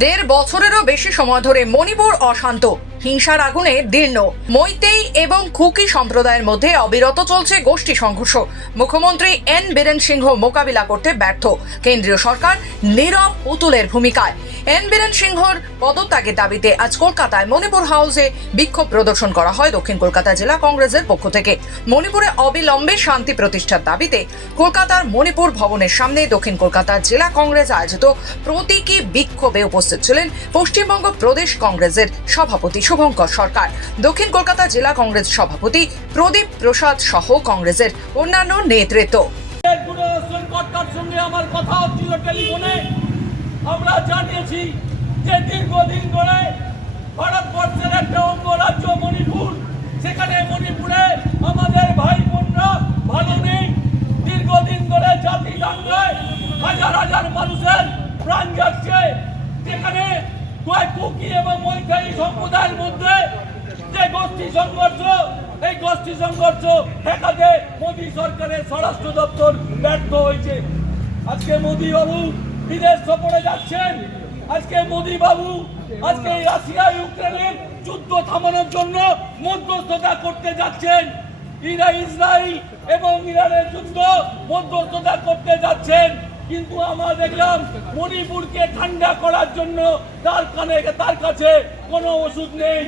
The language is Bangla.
দেড় বছরেরও বেশি সময় ধরে মণিপুর অশান্ত, হিংসার আগুনে দীর্ণ। মৈতেই এবং কুকি সম্প্রদায়ের মধ্যে অবিরত চলছে গোষ্ঠী সংঘর্ষ। মুখ্যমন্ত্রী এন বীরেন সিংহ মোকাবিলা করতে ব্যর্থ। কেন্দ্রীয় সরকার নীরব পুতুলের ভূমিকায়। এন বীরেন সিংহর পদত্যাগের দাবিতে আজ কলকাতায় মণিপুর হাউসে বিক্ষোভ প্রদর্শন করা হয় দক্ষিণ কলকাতা জেলা কংগ্রেসের পক্ষ থেকে। মণিপুরে অবিলম্বে শান্তি প্রতিষ্ঠার দাবিতে কলকাতার মণিপুর ভবনের সামনে দক্ষিণ কলকাতা জেলা কংগ্রেস আয়োজিত প্রতীকী বিক্ষোভে উপস্থিত ছিলেন পশ্চিমবঙ্গ প্রদেশ কংগ্রেসের সভাপতি শুভঙ্কর সরকার, দক্ষিণ কলকাতা জেলা কংগ্রেস সভাপতি প্রদীপ প্রসাদ সহ কংগ্রেসের অন্যান্য নেতৃত্ব। আমার কথা হচ্ছিল টেলিফোনে। আমরা জানিয়েছি যে দীর্ঘদিন ধরে ভারতবর্ষের একটা অঙ্গরাজ্য মণিপুর, সেখানে মণিপুরে আমাদের ভাই বোনরা ভালো নেই। দীর্ঘদিন ধরে জাতি দাঙ্গায় হাজার হাজার মানুষের প্রাণ যাচ্ছে। যেখানে কুকি এবং মৈতেই সম্প্রদায়ের মধ্যে যে গোষ্ঠী সংঘর্ষ, এই গোষ্ঠী সংঘর্ষ ঠেকাতে মোদী সরকারের স্বরাষ্ট্র দপ্তর ব্যর্থ হয়েছে। আজকে মোদী বাবু বিদেশ সফরে যাচ্ছেন। আজকে মোদী বাবু আজকে রাশিয়া ইউক্রেনের যুদ্ধ থামানোর জন্য মধ্যস্থতা করতে যাচ্ছেন। ইসরায়েল এবং ইরানের যুদ্ধ মধ্যস্থতা করতে যাচ্ছেন। কিন্তু আমরা দেখলাম মণিপুরকে ঠান্ডা করার জন্য তার কাছে কোনো ওষুধ নেই।